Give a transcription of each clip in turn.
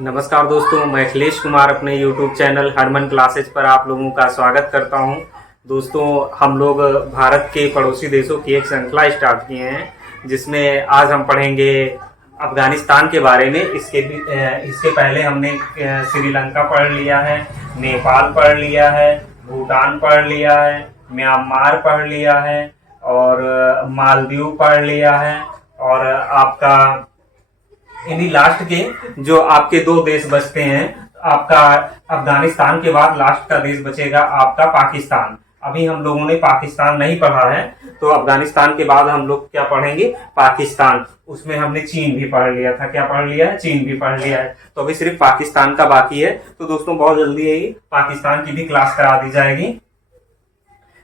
नमस्कार दोस्तों, मैं अखिलेश कुमार अपने YouTube चैनल हरमन क्लासेज पर आप लोगों का स्वागत करता हूं। दोस्तों, हम लोग भारत के पड़ोसी देशों की एक श्रृंखला स्टार्ट किए हैं जिसमें आज हम पढ़ेंगे अफगानिस्तान के बारे में। इसके पहले हमने श्रीलंका पढ़ लिया है, नेपाल पढ़ लिया है, भूटान पढ़ लिया है, म्यांमार पढ़ लिया है और मालदीव पढ़ लिया है। और आपका इन्हीं लास्ट के जो आपके दो देश बचते हैं, आपका अफगानिस्तान के बाद लास्ट का देश बचेगा आपका पाकिस्तान। अभी हम लोगों ने पाकिस्तान नहीं पढ़ा है, तो अफगानिस्तान के बाद हम लोग क्या पढ़ेंगे? पाकिस्तान। उसमें हमने चीन भी पढ़ लिया था। क्या पढ़ लिया है? चीन भी पढ़ लिया है। तो अभी सिर्फ पाकिस्तान का बाकी है। तो दोस्तों, बहुत जल्दी ही पाकिस्तान की भी क्लास करा दी जाएगी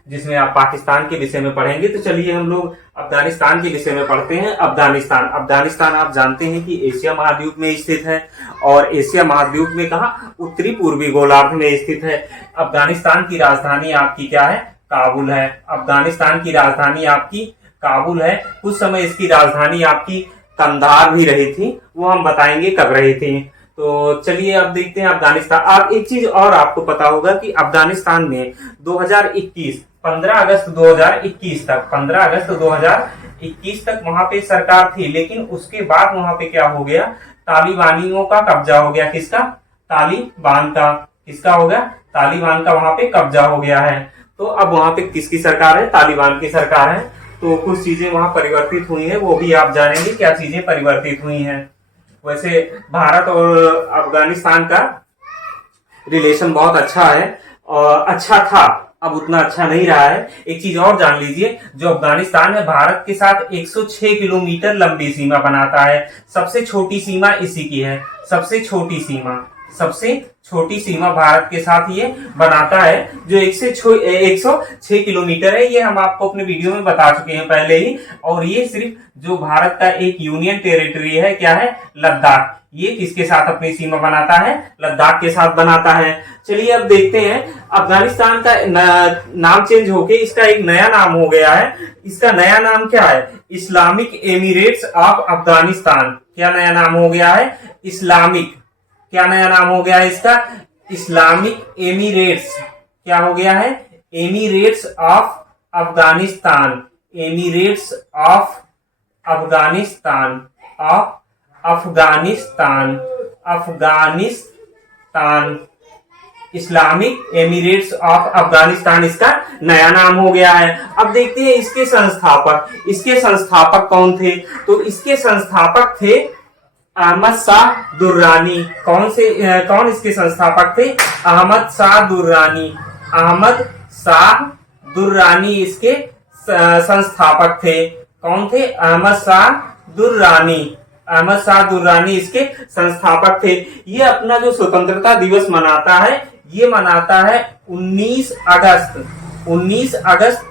जिसमें आप पाकिस्तान के विषय में पढ़ेंगे। तो चलिए हम लोग अफगानिस्तान के विषय में पढ़ते हैं। अफगानिस्तान आप जानते हैं कि एशिया महाद्वीप में स्थित है और एशिया महाद्वीप में कहा? उत्तरी पूर्वी गोलार्ध में स्थित है। अफगानिस्तान की राजधानी आपकी क्या है? काबुल है। अफगानिस्तान की राजधानी आपकी काबुल है। कुछ समय इसकी राजधानी आपकी कंधार भी रही थी, वो हम बताएंगे कब रही थी। तो चलिए अब देखते हैं अफगानिस्तान। आप एक चीज और आपको पता होगा कि अफगानिस्तान में 2021 15 अगस्त 2021 तक 15 अगस्त 2021 तक वहां पे सरकार थी, लेकिन उसके बाद वहां पे क्या हो गया? तालिबानियों का कब्जा हो गया। किसका? तालिबान का। किसका हो गया? तालिबान का वहां पे कब्जा हो गया है। तो अब वहां पे किसकी सरकार है? तालिबान की सरकार है। तो कुछ चीजें वहां परिवर्तित हुई है, वो भी आप जानेंगे क्या चीजें परिवर्तित हुई हैं। वैसे भारत और अफगानिस्तान का रिलेशन बहुत अच्छा है और अच्छा था, अब उतना अच्छा नहीं रहा है। एक चीज और जान लीजिए, जो अफगानिस्तान है भारत के साथ 106 किलोमीटर लंबी सीमा बनाता है। सबसे छोटी सीमा इसी की है। सबसे छोटी सीमा भारत के साथ ये बनाता है, जो 106 किलोमीटर है। ये हम आपको अपने वीडियो में बता चुके हैं पहले ही। और ये सिर्फ जो भारत का एक यूनियन टेरिटरी है, क्या है? लद्दाख। ये किसके साथ अपनी सीमा बनाता है? लद्दाख के साथ बनाता है। चलिए अब देखते हैं, अफगानिस्तान का नाम चेंज होके इसका एक नया नाम हो गया है। इसका नया नाम क्या है? Islamic Emirates of Afghanistan. क्या नया नाम हो गया है? क्या नया नाम हो गया है इसका? Islamic Emirates. क्या हो गया है? Emirates of Afghanistan. Emirates of Afghanistan. Afghanistan Islamic Emirates of Afghanistan इसका नया नाम हो गया है। अब देखते हैं इसके संस्थापक कौन थे? तो इसके संस्थापक थे अहमद शाह दुर्रानी। कौन इसके संस्थापक थे? अहमद शाह दुर्रानी इसके संस्थापक थे। कौन थे? अहमद शाह दुर्रानी इसके संस्थापक थे। ये अपना जो स्वतंत्रता दिवस मनाता है, ये मनाता है 19 अगस्त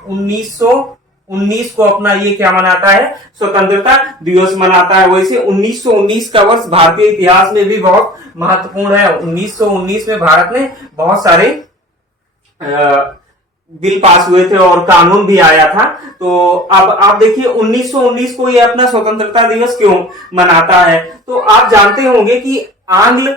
1919 को अपना ये क्या मनाता है? स्वतंत्रता दिवस मनाता है। वैसे 1919 का वर्ष भारतीय इतिहास में भी बहुत महत्वपूर्ण है। 1919 में भारत में बहुत सारे बिल पास हुए थे और कानून भी आया था। तो अब आप देखिए 1919 को ये अपना स्वतंत्रता दिवस क्यों मनाता है? तो आप जानते होंगे कि आंग्ल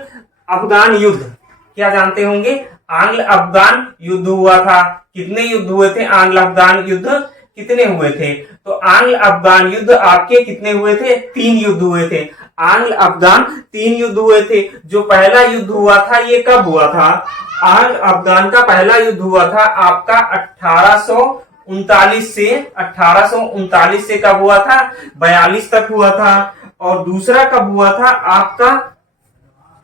अफगान युद्ध, क्या जानते होंगे? आंग्ल अफगान युद्ध हुआ था। कितने युद्ध हुए थे? आंग्ल अफगान युद्ध कितने हुए थे? तो आंग्ल अफगान युद्ध आपके कितने हुए थे? 3 युद्ध हुए थे। आंग्ल अफगान 3 युद्ध हुए थे। जो पहला युद्ध हुआ था ये कब हुआ था? आंग्ल अफगान का पहला युद्ध हुआ था आपका 1839 से कब हुआ था? 42 तक हुआ था। और दूसरा कब हुआ था आपका?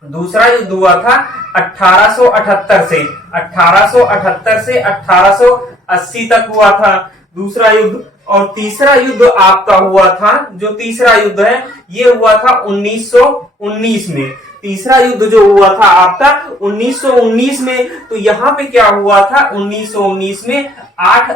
दूसरा युद्ध हुआ था 1878 से 1880 तक हुआ था दूसरा युद्ध। और तीसरा युद्ध आपका हुआ था, जो तीसरा युद्ध है ये हुआ था 1919 में। तीसरा युद्ध जो हुआ था आपका 1919 में। तो यहाँ पे क्या हुआ था? 1919 में 8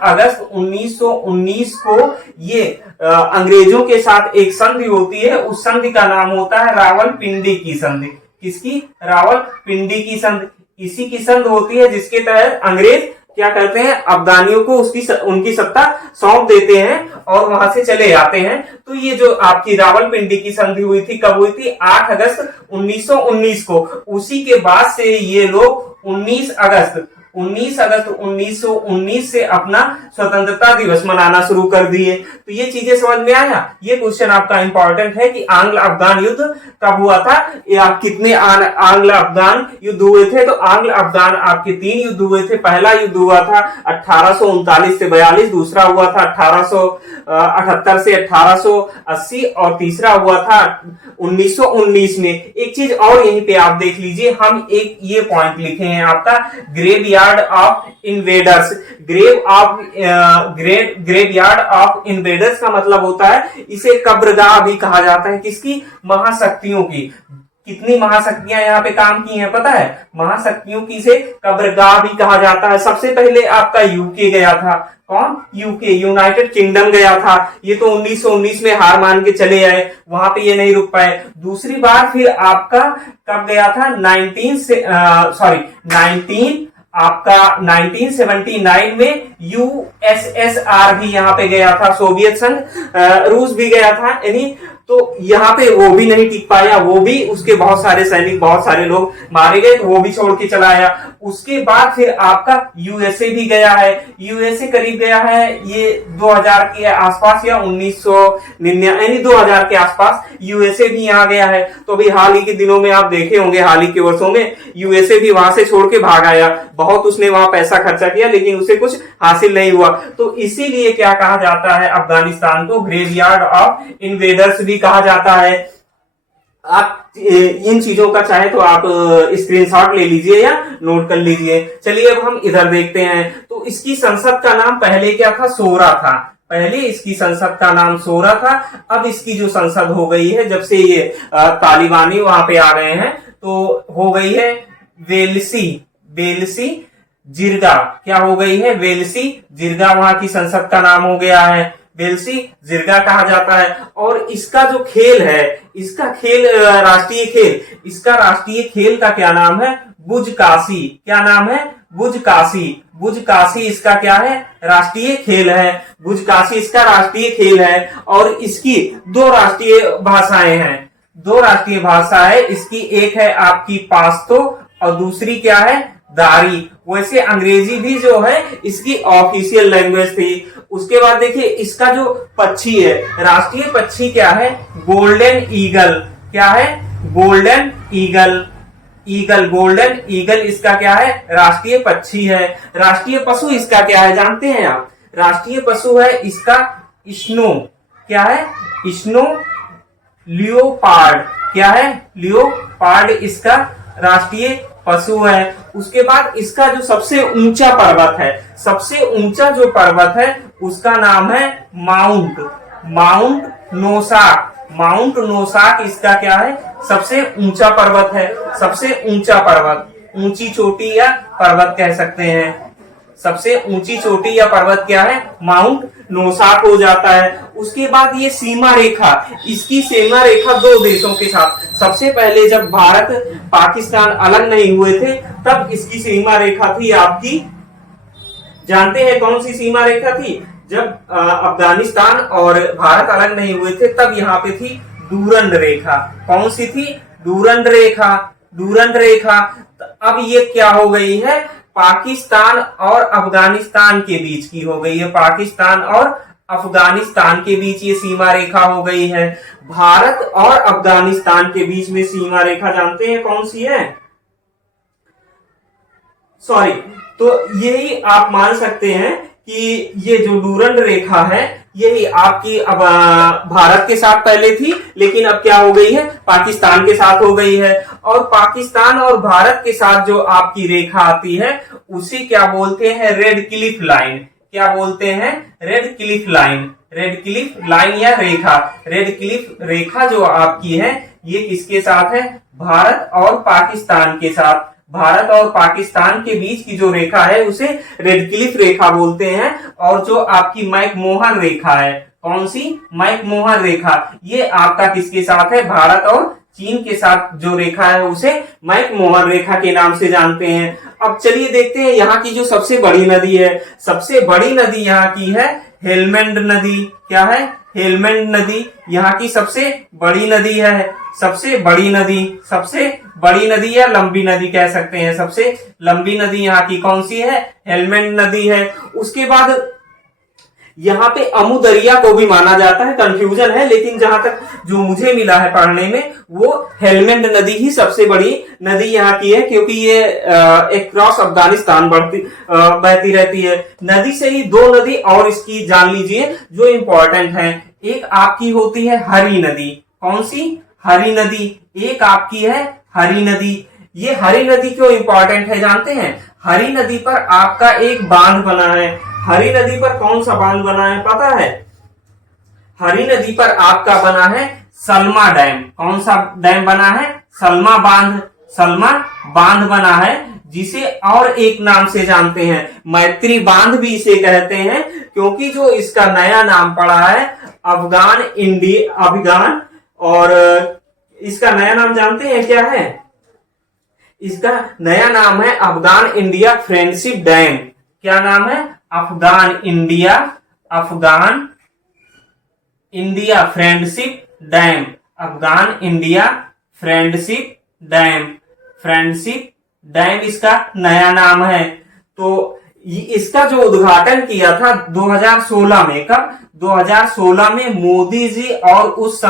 अगस्त 1919 को ये अंग्रेजों के साथ एक संधि होती है। उस संधि का नाम होता है रावलपिंडी की संधि। किसकी? रावलपिंडी की संधि। इसी की संधि होती है जिसके तहत अंग्रेज क्या करते हैं, अफगानियों को उनकी सत्ता सौंप देते हैं और वहां से चले जाते हैं। तो ये जो आपकी रावलपिंडी की संधि हुई थी, कब हुई थी, 8 अगस्त 1919 को। उसी के बाद से ये लोग 19 अगस्त 1919 से अपना स्वतंत्रता दिवस मनाना शुरू कर दिए। तो ये चीजें समझ में आया। ये क्वेश्चन आपका इंपॉर्टेंट है कि आंग्ल अफगान युद्ध कब हुआ था या कितने आंग्ल अफगान युद्ध हुए थे। तो आंग्ल अफगान आपके 3 युद्ध हुए थे। पहला युद्ध हुआ था 1839 से 42, दूसरा हुआ था 1878 से 1880 और तीसरा हुआ था 1919 में। एक चीज और यहीं पे आप देख लीजिए, हम एक ये पॉइंट लिखे हैं आपका, graveyard of invaders. Graveyard of invaders का मतलब होता है, इसे कब्रगाह भी कहा जाता है। किसकी, महाशक्तियों की। कितनी महाशक्तियां यहाँ पे काम की हैं पता है, महाशक्तियों की इसे कब्रगाह भी कहा जाता है। सबसे पहले आपका यूके गया था। कौन, यूके, यूनाइटेड किंगडम गया था। ये तो 1919 में हार मान के चले आए, वहां पे ये नहीं रुक पाए। दूसरी बार फिर आपका कब गया था, 1979 में यूएसएसआर भी यहाँ पे गया था, सोवियत संघ, रूस भी गया था। यानी तो यहाँ पे वो भी नहीं टिक पाया, वो भी, उसके बहुत सारे सैनिक, बहुत सारे लोग मारे गए, तो वो भी छोड़ के चला आया। उसके बाद फिर आपका यूएसए भी गया है। यूएसए करीब गया है ये 2000 के आसपास या 1999 यानी 2000 के आसपास यूएसए भी यहाँ गया है। तो अभी हाल ही के दिनों में आप देखे होंगे, हाल ही के वर्षों में यूएसए भी वहां से छोड़ के भाग आया। बहुत उसने वहां पैसा खर्चा किया लेकिन उसे कुछ हासिल नहीं हुआ। तो इसीलिए क्या कहा जाता है, अफगानिस्तान को ग्रेवयार्ड ऑफ इन्वेडर्स भी कहा जाता है। आप इन चीजों का चाहे तो आप स्क्रीनशॉट ले लीजिए या नोट कर लीजिए। चलिए अब हम इधर देखते हैं। तो इसकी संसद का नाम पहले क्या था, सोरा था। पहले इसकी संसद का नाम सोरा था। अब इसकी जो संसद हो गई है, जब से ये तालिबानी वहां पे आ गए हैं, तो हो गई है वेल्सी जिरगा। क्या हो गई है, वेल्सी जिरगा वहां की संसद का नाम हो गया है, वेल्सी जिरगा कहा जाता है। और इसका जो खेल है, इसका खेल इसका राष्ट्रीय खेल का क्या नाम है, बुजकाशी। क्या नाम है, बुजकाशी। बुजकाशी इसका क्या है, राष्ट्रीय खेल है। बुजकाशी इसका राष्ट्रीय खेल है। और इसकी 2 राष्ट्रीय भाषाएं हैं। 2 राष्ट्रीय भाषा है इसकी, एक है आपकी पाश्तो और दूसरी क्या है, दारी। वैसे अंग्रेजी भी जो है इसकी ऑफिशियल लैंग्वेज थी। उसके बाद देखिए इसका जो पक्षी है, राष्ट्रीय पक्षी क्या है, गोल्डन ईगल। क्या है, गोल्डन ईगल। गोल्डन ईगल इसका क्या है, राष्ट्रीय पक्षी है। राष्ट्रीय पशु इसका क्या है जानते हैं आप, राष्ट्रीय पशु है इसका स्नो। क्या है, स्नो लियोपार्ड। क्या है, लियोपार्ड इसका राष्ट्रीय पशु है। उसके बाद इसका जो सबसे ऊंचा पर्वत है, सबसे ऊंचा जो पर्वत है उसका नाम है माउंट नोसाक। माउंट नोसाक इसका क्या है, सबसे ऊंचा पर्वत है। सबसे ऊंचा पर्वत, ऊंची चोटी या पर्वत कह सकते हैं। सबसे ऊंची चोटी या पर्वत क्या है, माउंट नोसाक हो जाता है। उसके बाद ये सीमा रेखा, इसकी सीमा रेखा 2 देशों के साथ। सबसे पहले जब भारत पाकिस्तान अलग नहीं हुए थे तब इसकी सीमा रेखा थी आपकी, जानते हैं कौन सी सीमा रेखा थी, जब अफगानिस्तान और भारत अलग नहीं हुए थे तब यहाँ पे थी डूरंड रेखा। कौन सी थी, डूरंड रेखा। अब ये क्या हो गई है, पाकिस्तान और अफगानिस्तान के बीच की हो गई है। पाकिस्तान और अफगानिस्तान के बीच ये सीमा रेखा हो गई है। भारत और अफगानिस्तान के बीच में सीमा रेखा जानते हैं कौन सी है, सॉरी, तो यही आप मान सकते हैं कि ये जो डूरंड रेखा है यही आपकी अब भारत के साथ पहले थी लेकिन अब क्या हो गई है, पाकिस्तान के साथ हो गई है। और पाकिस्तान और भारत के साथ जो आपकी रेखा आती है उसे क्या बोलते हैं, रेड क्लिफ लाइन। क्या बोलते हैं, red Cliff line. Red Cliff line या रेखा, रेड क्लिफ रेखा जो आपकी है ये किसके साथ है, भारत और पाकिस्तान के साथ। भारत और पाकिस्तान के बीच की जो रेखा है उसे रेड क्लिफ रेखा बोलते हैं। और जो आपकी मैकमोहन रेखा है, कौन सी, मैकमोहन रेखा, ये आपका किसके साथ है, भारत और चीन के साथ जो रेखा है उसे मैकमोहन रेखा के नाम से जानते हैं। अब चलिए देखते हैं यहाँ की जो सबसे बड़ी नदी है। सबसे बड़ी नदी यहाँ की है हेलमंड नदी। क्या है? हेलमंड नदी यहाँ की सबसे बड़ी नदी है। सबसे बड़ी नदी या लंबी नदी कह सकते हैं। सबसे लंबी नदी यहाँ की कौन सी है? हेलमंड नदी है। उसके बाद यहाँ पे अमू दरिया को भी माना जाता है, कंफ्यूजन है, लेकिन जहां तक जो मुझे मिला है पढ़ने में वो हेलमंड नदी ही सबसे बड़ी नदी यहाँ की है, क्योंकि ये एक क्रॉस अफगानिस्तान बहती रहती है। नदी से ही दो नदी और इसकी जान लीजिए जो इंपॉर्टेंट है। एक आपकी होती है हरी नदी। कौन सी? हरी नदी। एक आपकी है हरी नदी। ये हरी नदी क्यों इंपॉर्टेंट है जानते हैं? हरी नदी पर आपका एक बांध बना है। हरी नदी पर कौन सा बांध बना है पता है? हरी नदी पर आपका बना है सलमा डैम। कौन सा डैम बना है? सलमा बांध बना है, जिसे और एक नाम से जानते हैं, मैत्री बांध भी इसे कहते हैं, क्योंकि जो इसका नया नाम पड़ा है अफगान, और इसका नया नाम जानते हैं क्या है? इसका नया नाम है अफगान इंडिया फ्रेंडशिप डैम। क्या नाम है? Afghan India friendship dam. Afghan India friendship dam इसका नया नाम है। तो इसका जो उद्घाटन किया था 2016 में। कब? 2016 में मोदी जी और उस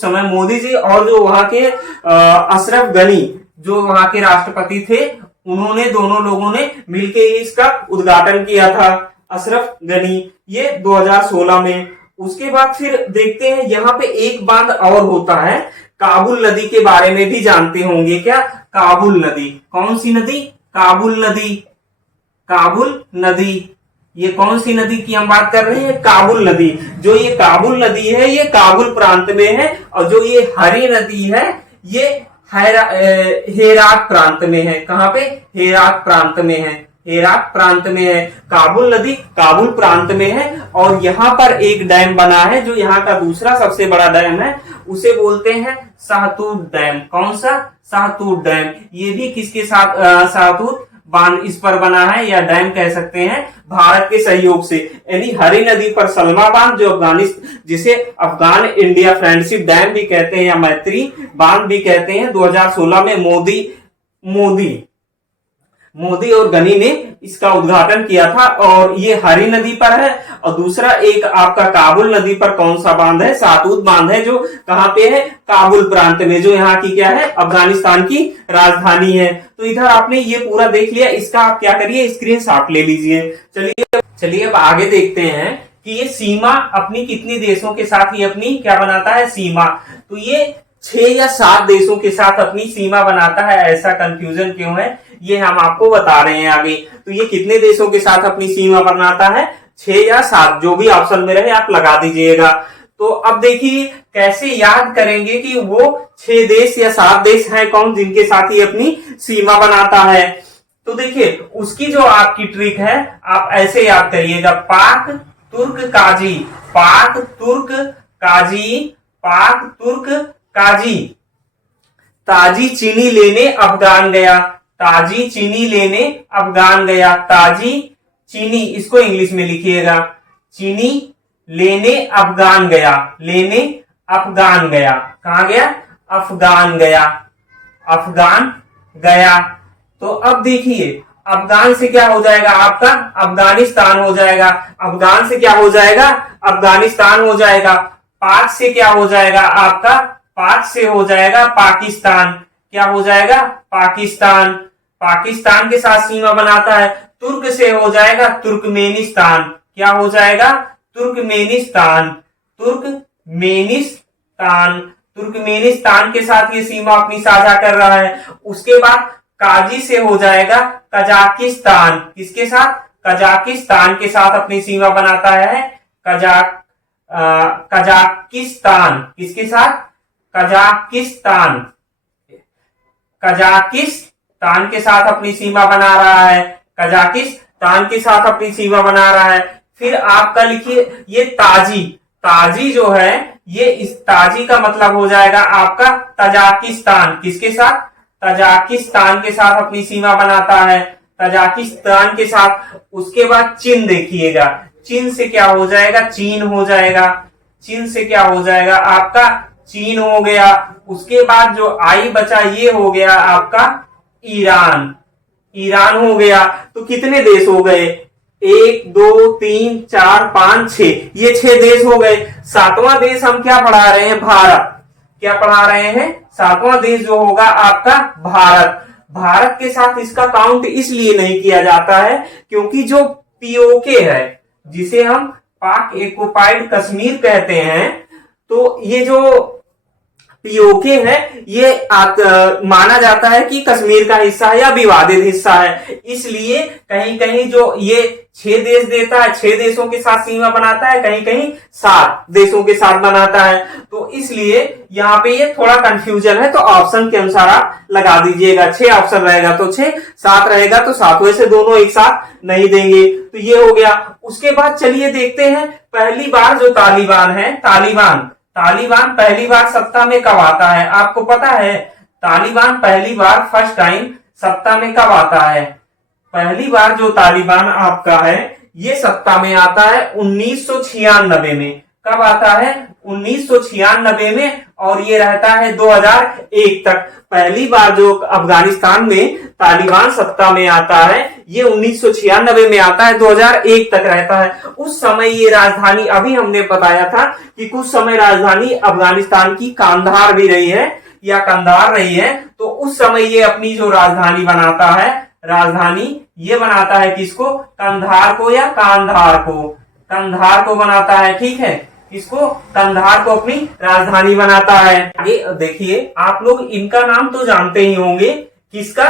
समय मोदी जी और जो वहां के अशरफ गनी जो वहां के राष्ट्रपति थे, उन्होंने दोनों लोगों ने मिलकर इसका उद्घाटन किया था। अशरफ गनी, ये 2016 में। उसके बाद फिर देखते हैं यहाँ पे एक बांध और होता है, काबुल नदी के बारे में भी जानते होंगे क्या? काबुल नदी। कौन सी नदी? काबुल नदी। ये कौन सी नदी की हम बात कर रहे हैं? काबुल नदी। जो ये काबुल नदी है ये काबुल प्रांत में है, और जो ये हरी नदी है ये हेरात प्रांत में है। कहां पे? हेरात प्रांत में है। काबुल नदी काबुल प्रांत में है, और यहाँ पर एक डैम बना है जो यहाँ का दूसरा सबसे बड़ा डैम है, उसे बोलते हैं शाहतूत डैम। कौन सा? शाहतूत डैम। ये भी किसके साथ? शाहतूत बांध इस पर बना है, या डैम कह सकते हैं, भारत के सहयोग से। यानी हरी नदी पर सलमा बांध, जो जिसे अफगान इंडिया फ्रेंडशिप डैम भी कहते हैं या मैत्री बांध भी कहते हैं, 2016 में मोदी और गनी ने इसका उद्घाटन किया था। और ये हरी नदी पर है, और दूसरा एक आपका काबुल नदी पर कौन सा बांध है? शाहतूत बांध है, जो कहां पे है? काबुल प्रांत में, जो यहाँ की क्या है? अफगानिस्तान की राजधानी है। तो इधर आपने ये पूरा देख लिया। इसका आप क्या करिए? स्क्रीनशॉट ले लीजिए। चलिए अब आगे देखते हैं कि ये सीमा अपनी कितनी देशों के साथ ही अपनी क्या बनाता है? सीमा। तो ये 6 या 7 देशों के साथ अपनी सीमा बनाता है। ऐसा कंफ्यूजन क्यों है ये हम आपको बता रहे हैं आगे। तो ये कितने देशों के साथ अपनी सीमा बनाता है? 6 या 7, जो भी ऑप्शन में रहे आप लगा दीजिएगा। तो अब देखिए कैसे याद करेंगे कि वो 6 देश या 7 देश हैं कौन, जिनके साथ ही अपनी सीमा बनाता है। तो देखिए उसकी जो आपकी ट्रिक है, आप ऐसे याद करिएगा, पाक तुर्क काजी। ताजी चीनी लेने अफगान गया। ताजी चीनी, इसको इंग्लिश में लिखिएगा, चीनी लेने अफगान गया। कहां गया? अफगान गया। तो अब देखिए अफगान से क्या हो जाएगा? आपका अफगानिस्तान हो जाएगा। अफगान से क्या हो जाएगा? अफगानिस्तान हो जाएगा। पाक से क्या हो जाएगा? आपका पाक से हो जाएगा पाकिस्तान। क्या हो जाएगा? पाकिस्तान के साथ सीमा बनाता है। तुर्क से हो जाएगा तुर्कमेनिस्तान। क्या हो जाएगा? तुर्कमेनिस्तान के साथ ये सीमा अपनी साझा कर रहा है। उसके बाद काजी से हो जाएगा कजाकिस्तान। किसके साथ? कजाकिस्तान के साथ अपनी सीमा बनाता है कजाकिस्तान। किसके साथ? कजाकिस्तान के साथ अपनी सीमा बना रहा है। फिर आपका लिखिए ये ताजी जो है ये इस ताजी का मतलब हो जाएगा आपका तजाकिस्तान। किसके साथ? तजाकिस्तान के साथ अपनी सीमा बनाता है, तजाकिस्तान के साथ। उसके बाद चीन देखिएगा, चीन से क्या हो जाएगा? चीन हो जाएगा। चीन से क्या हो जाएगा आपका? चीन हो गया। उसके बाद जो आई बचा ये हो गया आपका ईरान, ईरान हो गया। तो कितने देश हो गए? 1 2 3 4 5 6, ये 6 देश हो गए। सातवां देश हम क्या पढ़ा रहे हैं? भारत। क्या पढ़ा रहे हैं? सातवां देश जो होगा आपका भारत। भारत के साथ इसका काउंट इसलिए नहीं किया जाता है क्योंकि जो पीओके है, जिसे हम पाक ऑक्युपाइड कश्मीर कहते हैं, तो ये जो पीओके है ये माना जाता है कि कश्मीर का हिस्सा है या विवादित हिस्सा है। इसलिए कहीं कहीं जो ये 6 देश देता है, 6 देशों के साथ सीमा बनाता है, कहीं कहीं 7 देशों के साथ बनाता है। तो इसलिए यहाँ पे ये थोड़ा कंफ्यूजन है, तो ऑप्शन के अनुसार आप लगा दीजिएगा। 6 ऑप्शन रहेगा तो 6, 7 रहेगा तो 7, वैसे दोनों एक साथ नहीं देंगे। तो ये हो गया। उसके बाद चलिए देखते हैं पहली बार जो तालिबान है, तालिबान पहली बार सत्ता में कब आता है? आपको पता है तालिबान पहली बार फर्स्ट टाइम सत्ता में कब आता है? पहली बार जो तालिबान आपका है ये सत्ता में आता है 1996 में। कब आता है? 1996 में, और ये रहता है 2001 तक। पहली बार जो अफगानिस्तान में तालिबान सत्ता में आता है ये 1996 में आता है, 2001 तक रहता है। उस समय ये राजधानी, अभी हमने बताया था कि कुछ समय राजधानी अफगानिस्तान की कांधार भी रही है या कंधार रही है। तो उस समय ये अपनी जो राजधानी बनाता है, राजधानी ये बनाता है किसको? कंधार को या कांधार को? कंधार को बनाता है, ठीक है। इसको कंधार को अपनी राजधानी बनाता है। आगे देखिए, आप लोग इनका नाम तो जानते ही होंगे। किसका?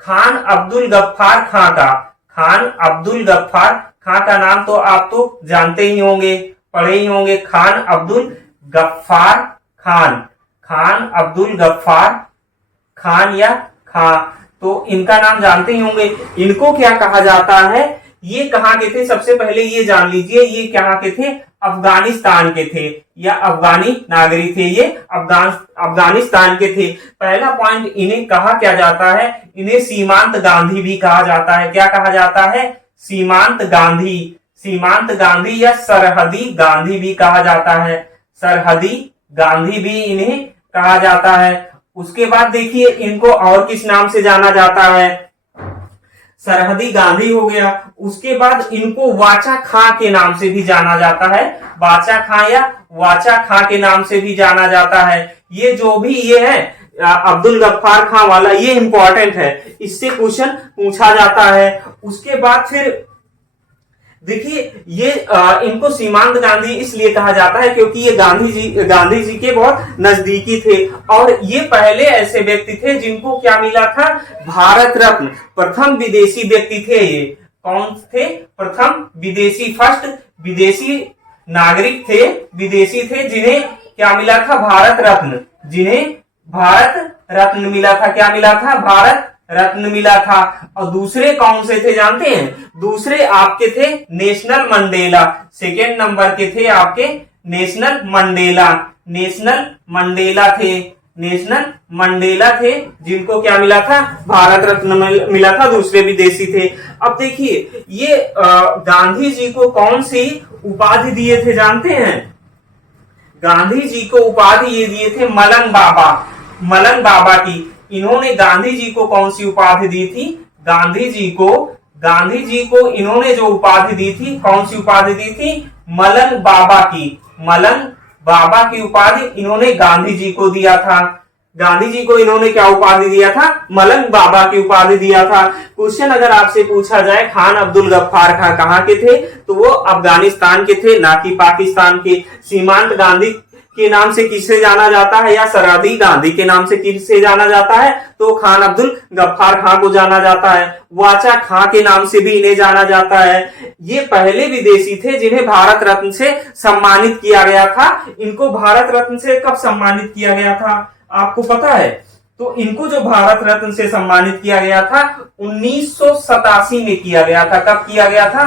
खान अब्दुल गफ्फार खां का। खान अब्दुल गफ्फार खां का नाम तो आप तो जानते ही होंगे, पढ़े ही होंगे। खान अब्दुल गफ्फार खान, खान अब्दुल गफ्फार खान या खां, तो इनका नाम जानते ही होंगे। इनको क्या कहा जाता है? ये कहाँ के थे? सबसे पहले ये जान लीजिए, ये कहाँ के थे? अफगानिस्तान के थे या अफगानी नागरिक थे। ये अफगानिस्तान के थे। पहला पॉइंट, इन्हें कहा क्या जाता है? इन्हें सीमांत गांधी भी कहा जाता है। क्या कहा जाता है? सीमांत गांधी, सीमांत गांधी या सरहदी गांधी भी कहा जाता है। सरहदी गांधी भी इन्हें कहा जाता है। उसके बाद देखिए, इनको और किस नाम से जाना जाता है? सरहदी गांधी हो गया। उसके बाद इनको वाचा खां के नाम से भी जाना जाता है। वाचा खां या वाचा खां के नाम से भी जाना जाता है। ये जो भी ये है अब्दुल गफ्फार खां वाला, ये इंपॉर्टेंट है, इससे क्वेश्चन पूछा जाता है। उसके बाद फिर देखिए, ये इनको सीमांत गांधी इसलिए कहा जाता है क्योंकि ये गांधी जी के बहुत नजदीकी थे, और ये पहले ऐसे व्यक्ति थे जिनको क्या मिला था? भारत रत्न। प्रथम विदेशी व्यक्ति थे ये। कौन थे? प्रथम विदेशी, फर्स्ट विदेशी नागरिक थे, विदेशी थे, जिन्हें क्या मिला था? भारत रत्न। जिन्हें भारत रत्न मिला था। क्या मिला था? भारत रत्न मिला था। और दूसरे कौन से थे जानते हैं? दूसरे आपके थे नेशनल मंडेला। सेकेंड नंबर के थे आपके नेशनल मंडेला। नेशनल मंडेला थे, नेशनल मंडेला थे, जिनको क्या मिला था? भारत रत्न मिला था। दूसरे विदेशी थे। अब देखिए, ये गांधी जी को कौन सी उपाधि दिए थे जानते हैं? गांधी जी को उपाधि ये दिए थे मलंग बाबा, मलंग बाबा की। इन्होंने गांधी जी को कौन सी उपाधि दी थी? गांधी जी को इन्होंने जो उपाधि दी थी, कौन सी उपाधि दी थी? मलंग बाबा की। मलंग बाबा की उपाधि इन्होंने गांधी जी को दिया था। गांधी जी को इन्होंने क्या उपाधि दिया था? मलंग बाबा की उपाधि दिया था। क्वेश्चन अगर आपसे पूछा जाए खान अब्दुल गफ्फार खां कहाँ के थे, तो वो अफगानिस्तान के थे, ना कि पाकिस्तान के। सीमांत गांधी के नाम से किसे जाना जाता है या सरहदी गांधी के नाम से किसे जाना जाता है? तो खान अब्दुल गफ्फार खां को जाना जाता है। वाचा खां के नाम से भी इन्हें जाना जाता है। ये पहले विदेशी थे जिन्हें भारत रत्न से सम्मानित किया गया था। इनको भारत रत्न से कब सम्मानित किया गया था आपको पता है? तो इनको जो भारत रत्न से सम्मानित किया गया था 1987 में किया गया था। कब किया गया था?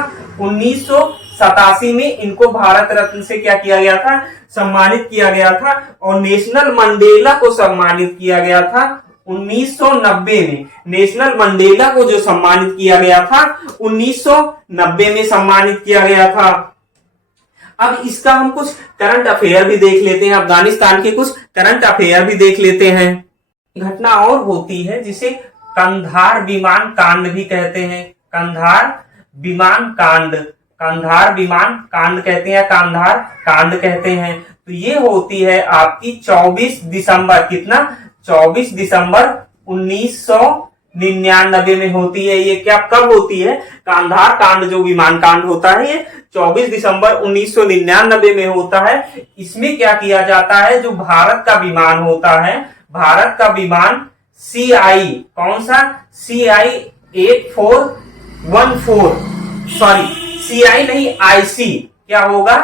87 में इनको भारत रत्न से क्या किया गया था, सम्मानित किया गया था। और नेशनल मंडेला को सम्मानित किया गया था 1990 में। नेशनल मंडेला को जो सम्मानित किया गया था 1990 में सम्मानित किया गया था। अब इसका हम कुछ करंट अफेयर भी देख लेते हैं, अफगानिस्तान के कुछ करंट अफेयर भी देख लेते हैं। घटना और होती है जिसे कंधार विमान कांड भी कहते हैं। कंधार विमान कांड, कंधार विमान कांड कहते हैं, कंधार कांड कहते हैं। तो ये होती है आपकी 24 दिसंबर, कितना, 24 दिसंबर 1999 में होती है। ये क्या कब होती है, कांधार कांड जो विमान कांड होता है ये 24 दिसंबर 1999 में होता है। इसमें क्या किया जाता है, जो भारत का विमान होता है, भारत का विमान CI, कौन सा, CI 8414, सॉरी CI नहीं IC, क्या होगा,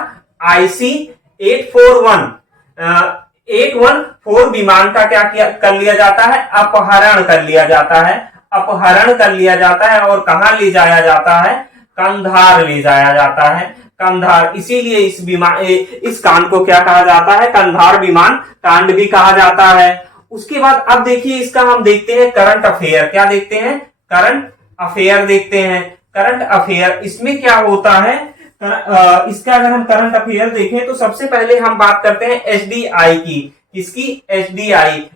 IC 814 विमान का क्या किया कर लिया जाता है, अपहरण कर लिया जाता है, अपहरण कर लिया जाता है। और कहां ले जाया जाता है, कंधार ले जाया जाता है, कंधार। इसीलिए इस कांड को क्या कहा जाता है, कंधार विमान कांड भी कहा जाता है। उसके बाद अब देखिए इसका हम देखते हैं करंट अफेयर। क्या देखते हैं, करंट अफेयर देखते हैं। करंट अफेयर इसमें क्या होता है, इसका अगर हम करंट अफेयर देखें तो सबसे पहले हम बात करते हैं HDI की। इसकी HDI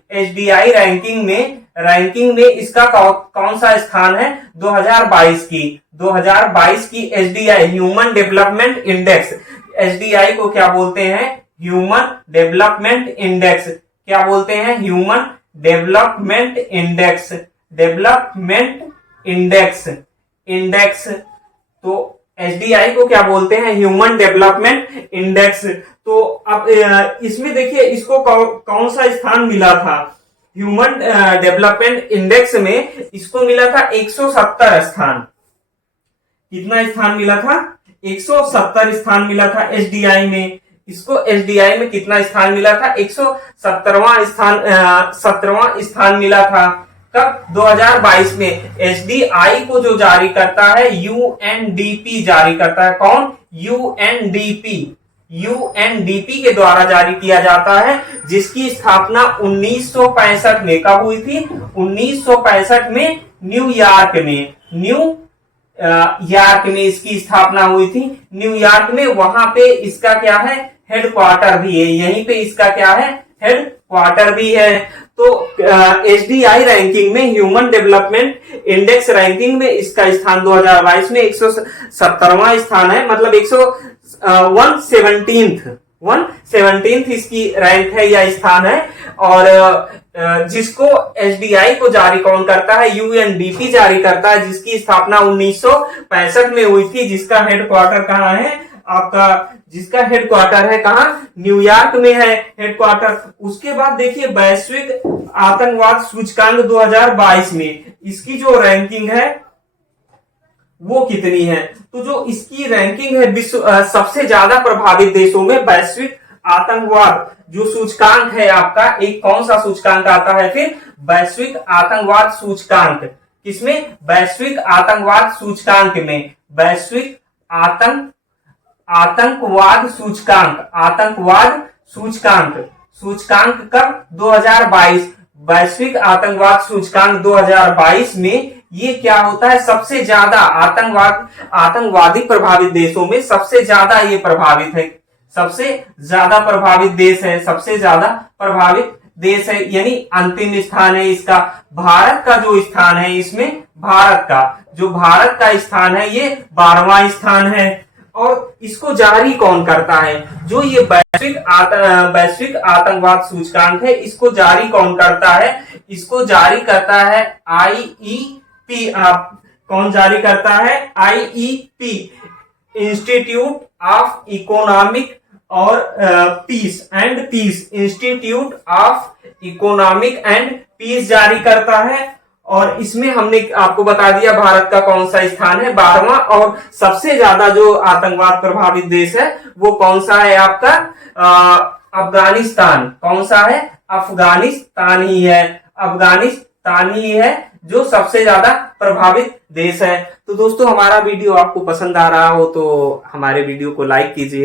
रैंकिंग में इसका कौन सा स्थान है, 2022 की HDI human development index. HDI को क्या बोलते हैं, ह्यूमन डेवलपमेंट इंडेक्स। क्या बोलते हैं, ह्यूमन डेवलपमेंट इंडेक्स, इंडेक्स। तो HDI को क्या बोलते हैं, ह्यूमन डेवलपमेंट इंडेक्स। तो अब इसमें देखिए इसको कौन सा स्थान मिला था, ह्यूमन डेवलपमेंट इंडेक्स में इसको मिला था 170 स्थान। कितना स्थान मिला था, 170 स्थान मिला था HDI में। इसको HDI में कितना स्थान मिला था, 117वां स्थान, 17वां स्थान मिला था। कब, 2022 में। HDI को जो जारी करता है UNDP जारी करता है, कौन, UNDP के द्वारा जारी किया जाता है, जिसकी स्थापना 1965 में कब हुई थी, 1965 में न्यूयॉर्क में इसकी स्थापना हुई थी, न्यूयॉर्क में। वहां पे इसका क्या है, हेडक्वार्टर भी है, यहीं पे इसका क्या है, हेडक्वार्टर भी है। तो HDI रैंकिंग में, ह्यूमन डेवलपमेंट इंडेक्स रैंकिंग में इसका स्थान 2022 में 117वां स्थान है, मतलब 117th इसकी रैंक है या स्थान है। और जिसको HDI को जारी कौन करता है, UNDP जारी करता है, जिसकी स्थापना 1965 में हुई थी, जिसका हेडक्वार्टर कहाँ है आपका, जिसका हेडक्वार्टर है कहाँ, न्यूयॉर्क में है हेडक्वार्टर। उसके बाद देखिए वैश्विक आतंकवाद सूचकांक 2022 में इसकी जो रैंकिंग है वो कितनी है, तो जो इसकी रैंकिंग है विश्व सबसे ज्यादा प्रभावित देशों में वैश्विक आतंकवाद जो सूचकांक है आपका, एक कौन सा सूचकांक आता है फिर, वैश्विक आतंकवाद सूचकांक। किसमें, वैश्विक आतंकवाद सूचकांक में, वैश्विक आतंकवाद सूचकांक कब, 2022। वैश्विक आतंकवाद सूचकांक 2022 में ये क्या होता है, सबसे ज्यादा आतंकवादी प्रभावित देशों में सबसे ज्यादा ये प्रभावित है, सबसे ज्यादा प्रभावित देश है, सबसे ज्यादा प्रभावित देश है, यानी अंतिम स्थान है इसका। भारत का जो स्थान है इसमें, भारत का स्थान है ये 12वां स्थान है। और इसको जारी कौन करता है, जो ये वैश्विक आतंकवाद सूचकांक है, इसको जारी कौन करता है, इसको जारी करता है IEP। कौन जारी करता है, IEP, इंस्टीट्यूट ऑफ इकोनॉमिक और peace, institute of economic and peace जारी करता है। और इसमें हमने आपको बता दिया भारत का कौन सा स्थान है, 12वां। और सबसे ज्यादा जो आतंकवाद प्रभावित देश है वो कौन सा है आपका, अफगानिस्तान। कौन सा है, अफगानिस्तान ही है, अफगानिस्तान। ही है जो सबसे ज्यादा प्रभावित देश है। तो दोस्तों हमारा वीडियो आपको पसंद आ रहा हो तो हमारे वीडियो को लाइक कीजिए।